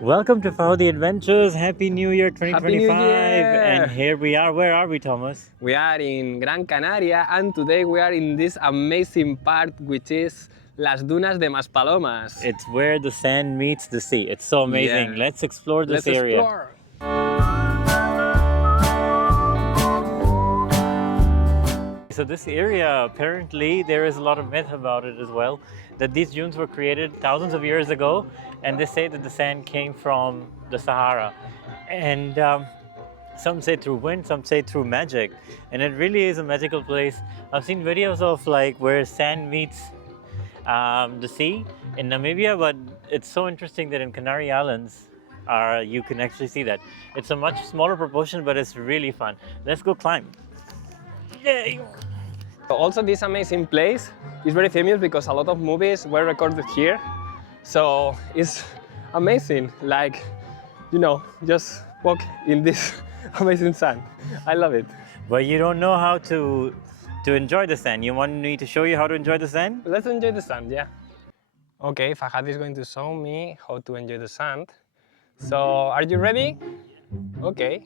Welcome to Faudi Adventures. Happy New Year Happy New 2025. And Year! here we are. Where are we, Thomas? We are in Gran Canaria and today we are in this amazing part which is Las Dunas de Maspalomas. It's where the sand meets the sea. It's so amazing. Yeah. Let's explore this Let's area. explore! So this area, apparently, there is a lot of myth about it as well, that these dunes were created thousands of years ago, and they say that the sand came from the Sahara. And some say through wind, some say through magic. And it really is a magical place. I've seen videos of like where sand meets the sea in Namibia, but it's so interesting that in Canary Islands, you can actually see that. It's a much smaller proportion, but it's really fun. Let's go climb. Yay! Also, this amazing place is very famous because a lot of movies were recorded here. So it's amazing, like, just walk in this amazing sand. I love it. But you don't know how to enjoy the sand. You want me to show you how to enjoy the sand? Let's enjoy the sand, yeah. Okay, Fahad is going to show me how to enjoy the sand. So, are you ready? Okay.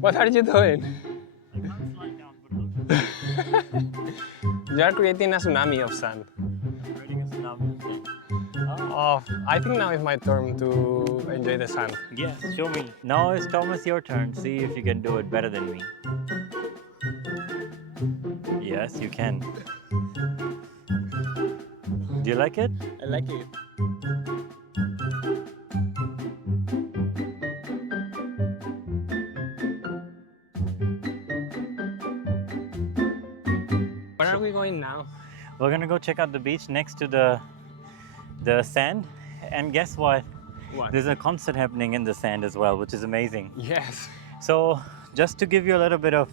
What are you doing? You are creating a tsunami of sand. Oh, I think now is my turn to enjoy the sand. Yes, show me. Now it's Thomas, your turn. See if you can do it better than me. Yes, you can. Do you like it? I like it. Where are we going now? We're gonna go check out the beach next to the sand, and guess what? What? There's a concert happening in the sand as well, which is amazing. Yes. So, just to give you a little bit of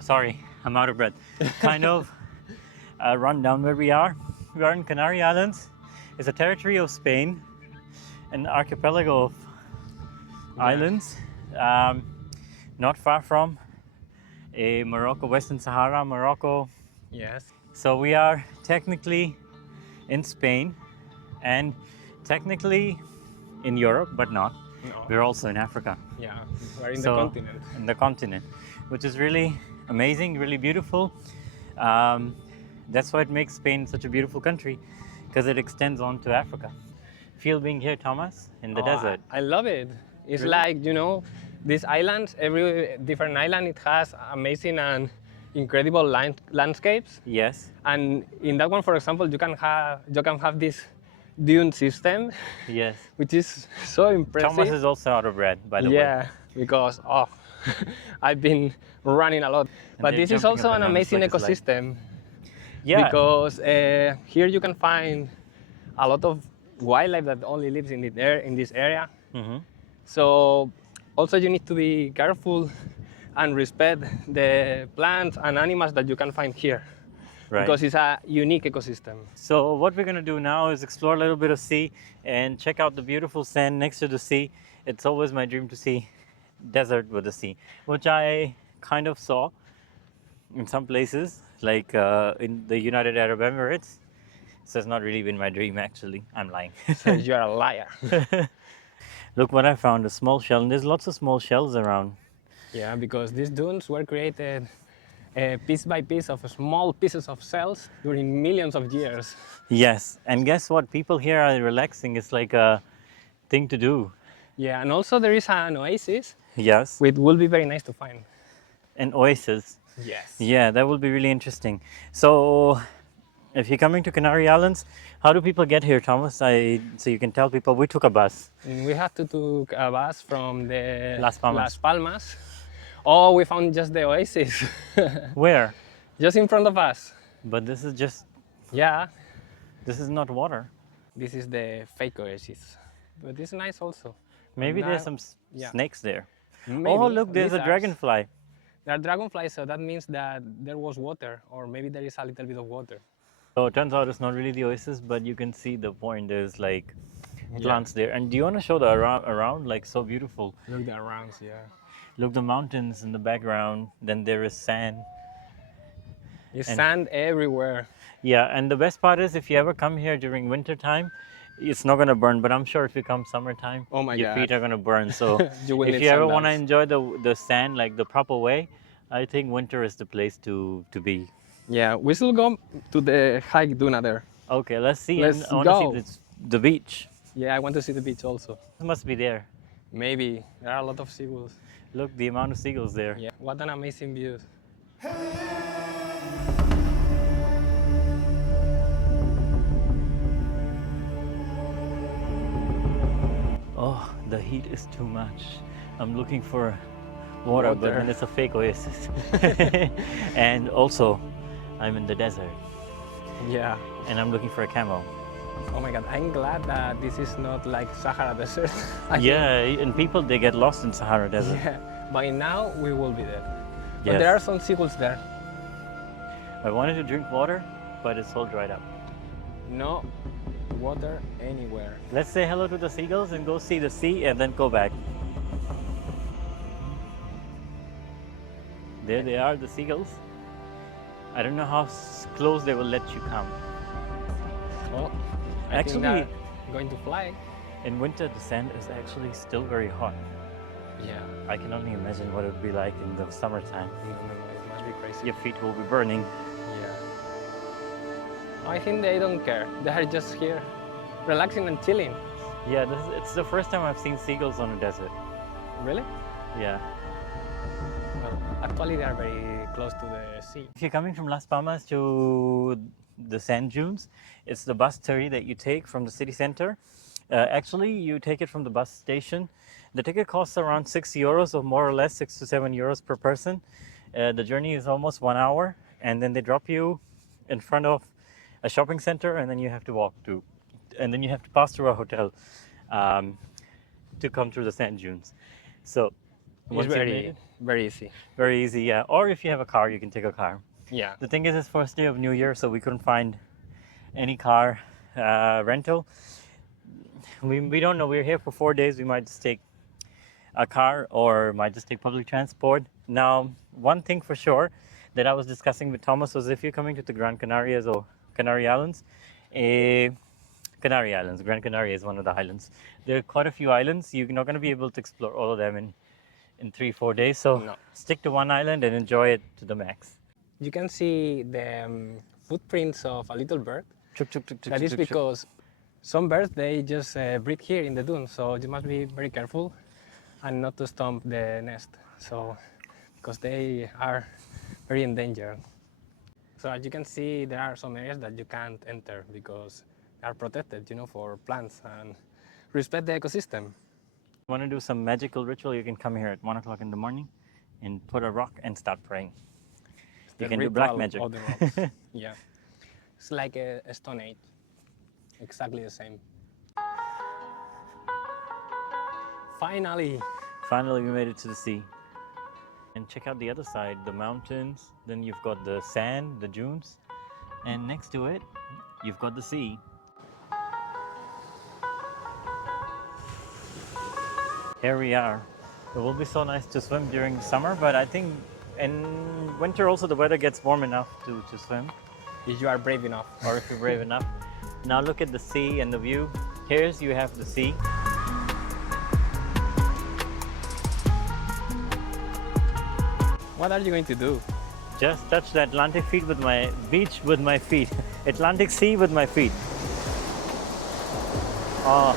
sorry, I'm out of breath. Kind of rundown where we are. We are in Canary Islands. It's a territory of Spain, an archipelago of islands, not far from Morocco, Western Sahara, Morocco. Yes. So we are technically in Spain and technically in Europe, but not. No. We're also in Africa. Yeah, we're in So, the continent. In the continent, which is really amazing, really beautiful. That's why it makes Spain such a beautiful country, because it extends on to Africa. Feel being here, Thomas, in the desert. I love it. It's Really? like, these islands, every different island, it has amazing and incredible landscapes. Yes, And in that one, for example, you can have this dune system, yes. which is so impressive. Thomas is also out of breath, by the way. Yeah, because I've been running a lot. But they're this is jumping also up an and down amazing like a slide. ecosystem Yeah, because here you can find a lot of wildlife that only lives in this area. Mhm. So also you need to be careful and respect the plants and animals that you can find here right. because it's a unique ecosystem. So what we're going to do now is explore a little bit of sea and check out the beautiful sand next to the sea. It's always my dream to see desert with the sea, which I kind of saw in some places, like in the United Arab Emirates. So it's not really been my dream, actually. I'm lying. So you're a liar. Look what I found, a small shell, and there's lots of small shells around. Yeah, because these dunes were created piece by piece of small pieces of cells during millions of years. Yes, and guess what? People here are relaxing. It's like a thing to do. Yeah, and also there is an oasis, Yes, which will be very nice to find. an oasis. Yes. Yeah, that will be really interesting. So, if you're coming to Canary Islands, how do people get here, Thomas? So you can tell people we took a bus. And we had to take a bus from the Las Palmas. Las Palmas. Oh, we found just the oasis, Where? just in front of us. But this is just, Yeah, this is not water. this is the fake oasis, but it's nice also. Maybe Now- there's some yeah. snakes there. Maybe Oh, look, there's a lizards. dragonfly. There are dragonflies, so that means that there was water, or maybe there is a little bit of water. So it turns out it's not really the oasis, but you can see the point. There's like plants there. And do you want to show the around? Like so beautiful. Look the rounds, yeah. Look, the mountains in the background. Then there is sand. There's And- sand everywhere. Yeah, and the best part is if you ever come here during winter time, It's not gonna burn, but I'm sure if you come summertime, Oh my your God. feet are gonna burn. So You will if need you ever want to sandals. enjoy the sand like the proper way, I think winter is the place to be. Yeah, we should go to the hike Duna there. Okay, let's see, and Let's I want to see go. the beach. Yeah, I want to see the beach also. It must be there. Maybe there are a lot of seagulls. Look, the amount of seagulls there. Yeah, what an amazing view. Oh, the heat is too much. I'm looking for water, but then it's a fake oasis. And also, I'm in the desert, Yeah. and I'm looking for a camel. Oh my God, I'm glad that this is not like Sahara Desert. I Yeah, and people, they get lost in Sahara Desert. think, yeah. By now we will be there. But Yes. there are some seagulls there. I wanted to drink water, but it's all dried up. No water anywhere. Let's say hello to the seagulls and go see the sea and then go back. There they are, the seagulls. I don't know how close they will let you come. Well, I Actually- think they're going to fly. In winter, the sand is actually still very hot. Yeah. I can only imagine what it would be like in the summertime. No, it must be crazy. Your feet will be burning. Yeah. I think they don't care. They are just here, relaxing and chilling. Yeah, it's the first time I've seen seagulls on a desert. Really? Yeah. Well, actually, they are very close to the sea. If you're coming from Las Palmas to the sand dunes, it's the bus 30 that you take from the city center. Actually, you take it from the bus station. The ticket costs around 6 euros, or more or less 6 to 7 euros per person. The journey is almost 1 hour, and then they drop you in front of a shopping center, and then you have to walk to, and then you have to pass through a hotel to come through the sand dunes. So once It's you made it, very easy. very easy, yeah. Or if you have a car, you can take a car. Yeah. The thing is, it's first day of New Year, so we couldn't find any car rental. We don't know. We're here for 4 days. We might just take a car or might just take public transport. Now, one thing for sure that I was discussing with Thomas was if you're coming to the Gran Canarias or Canary Islands, Canary Islands, Gran Canaria is one of the islands. There are quite a few islands. You're not going to be able to explore all of them in 3-4 days. So No. stick to one island and enjoy it to the max. You can see the footprints of a little bird. Chuk, chuk, chuk, chuk, That is chuk, chuk. because some birds, they just breed here in the dune, so you must be very careful and not to stomp the nest. So, because they are very endangered. So as you can see, there are some areas that you can't enter because they are protected, for plants and respect the ecosystem. Want to do some magical ritual, you can come here at 1 o'clock in the morning and put a rock and start praying. You The can do black ritual magic. of the rocks. Yeah, it's like a Stone Age, exactly the same. Finally, Finally, we made it to the sea. And check out the other side, the mountains. Then you've got the sand, the dunes. And next to it, you've got the sea. Here we are. It will be so nice to swim during summer, but I think in winter also the weather gets warm enough to swim, if you are brave enough. or if you're brave enough. Now look at the sea and the view. Here's you have the sea. What are you going to do? Just touch the Atlantic feet with my beach with my feet. Atlantic Sea with my feet. Oh.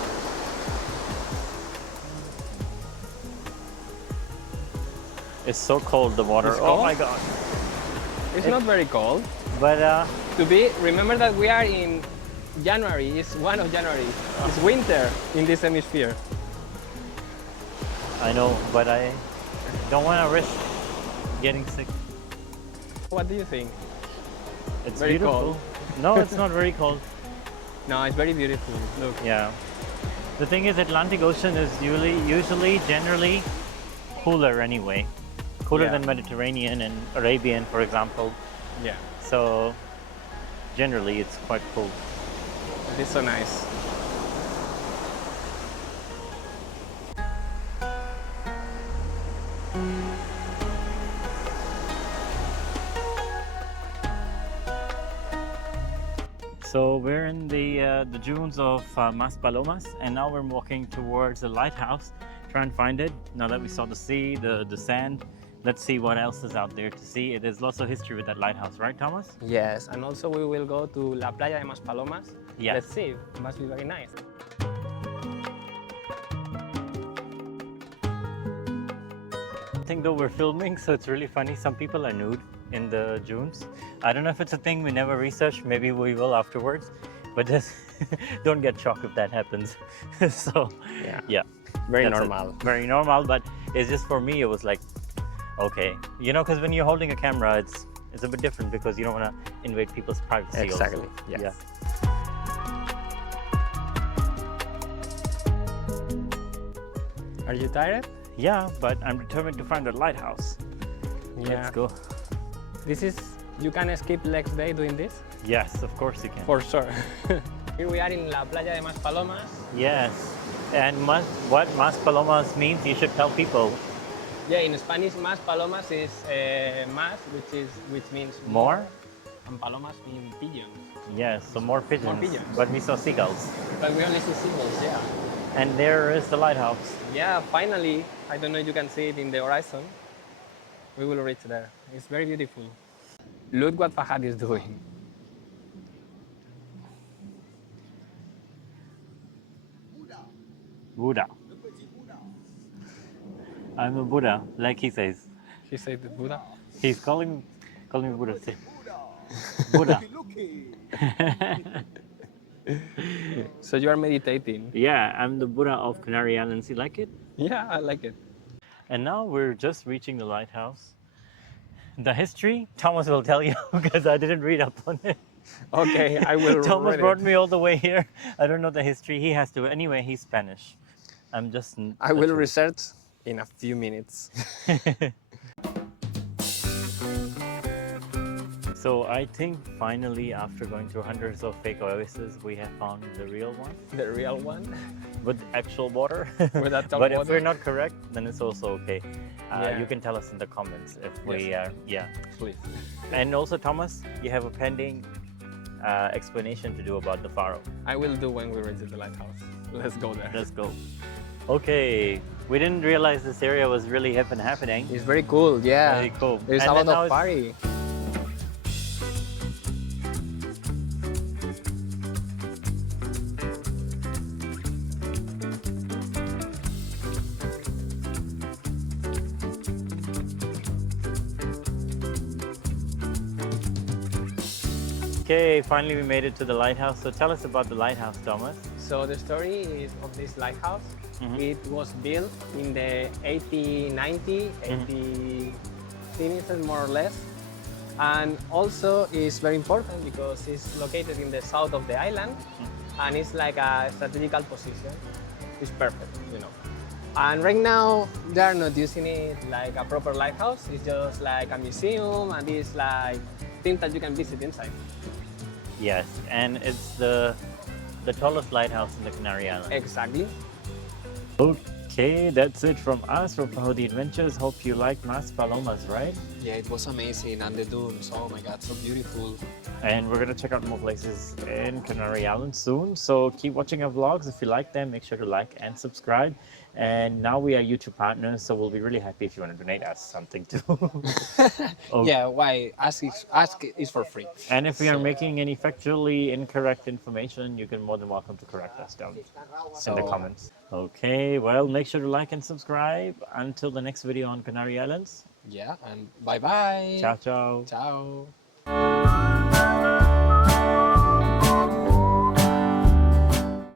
It's so cold, the water. It's Oh cold? my god. It's not very cold. But Remember that we are in January, it's 1 of January. It's winter in this hemisphere. I know, but I don't want to risk getting sick. What do you think? It's Very beautiful. cold. No, it's not very cold. No, it's very beautiful. Look. Yeah. The thing is, Atlantic Ocean is usually generally cooler anyway. Cooler Yeah. than Mediterranean and Arabian, for example. Yeah, So generally it's quite cool. it's so nice. So we're in the dunes of Maspalomas, and now we're walking towards the lighthouse. Try and find it. Now that we saw the sea, the sand, let's see what else is out there to see. There's lots of history with that lighthouse, right, Thomas? Yes, and also we will go to La Playa de Maspalomas. Yes. Let's see, it must be very nice. I think though we're filming, so it's really funny. Some people are nude in the dunes. I don't know if it's a thing, we never researched. Maybe we will afterwards, but just don't get shocked if that happens. So yeah, very that's normal. Very normal, but it's just for me, it was like, okay, you know, because when you're holding a camera, it's a bit different because you don't want to invade people's privacy. Exactly. Also. Yes. Yeah. Are you tired? Yeah, but I'm determined to find a lighthouse. Let's go. This is, you can skip next day doing this? Yes, of course you can. For sure. Here we are in La Playa de Maspalomas. Yes, and what Maspalomas means, you should tell people. Yeah, in Spanish, Maspalomas is mas, which means More? and palomas mean pigeons. Yes, so more pigeons. More pigeons. But we saw seagulls. But we only see seagulls, yeah. And there is the lighthouse. Yeah, finally, I don't know if you can see it in the horizon. We will reach there. It's very beautiful. Look what Fahad is doing. Buddha. I'm a Buddha, like he says. He said the Buddha. He's calling me Buddha. Say, Buddha. So you are meditating? Yeah, I'm the Buddha of Canary Islands. You like it? Yeah, I like it. And now we're just reaching the lighthouse. The history, Thomas will tell you because I didn't read up on it. Okay, I will Thomas read brought it. me all the way here. I don't know the history. He has to. Anyway, he's Spanish. I'm just. I will research in a few minutes. So I think finally, after going through hundreds of fake oases, we have found the real one The real one? with actual water. With actual But if water? we're not correct, then it's also okay. Yeah. You can tell us in the comments if we are. Yeah. Please. And also, Thomas, you have a pending explanation to do about the Faro. I will do when we reach the lighthouse. Let's go there. Let's go. Okay, we didn't realize this area was really hip and happening. It's very cool, yeah. Very cool. There's And a then lot now of it's- party. Okay, finally we made it to the lighthouse. So tell us about the lighthouse, Thomas. So the story is of this lighthouse. It was built in the 1890, 18 more or less. And also is very important because it's located in the south of the island and it's like a strategical position. It's perfect, you know. And right now they are not using it like a proper lighthouse. It's just like a museum and it's like things that you can visit inside. Yes, and it's the tallest lighthouse in the Canary Islands. Exactly. Okay, that's it from us from Pahodi Adventures. Hope you liked Maspalomas, right? Yeah, it was amazing. And the dunes, oh my God, so beautiful. And we're gonna check out more places in Canary Islands soon. So keep watching our vlogs. If you like them, make sure to like and subscribe. And now we are YouTube partners, so we'll be really happy if you want to donate us something too. Okay. Yeah, why? Ask is for free. And if we are making any factually incorrect information, you can more than welcome to correct us down in the comments. Okay, well, make sure to like and subscribe. Until the next video on Canary Islands. Yeah, and bye-bye. Ciao, ciao. Ciao.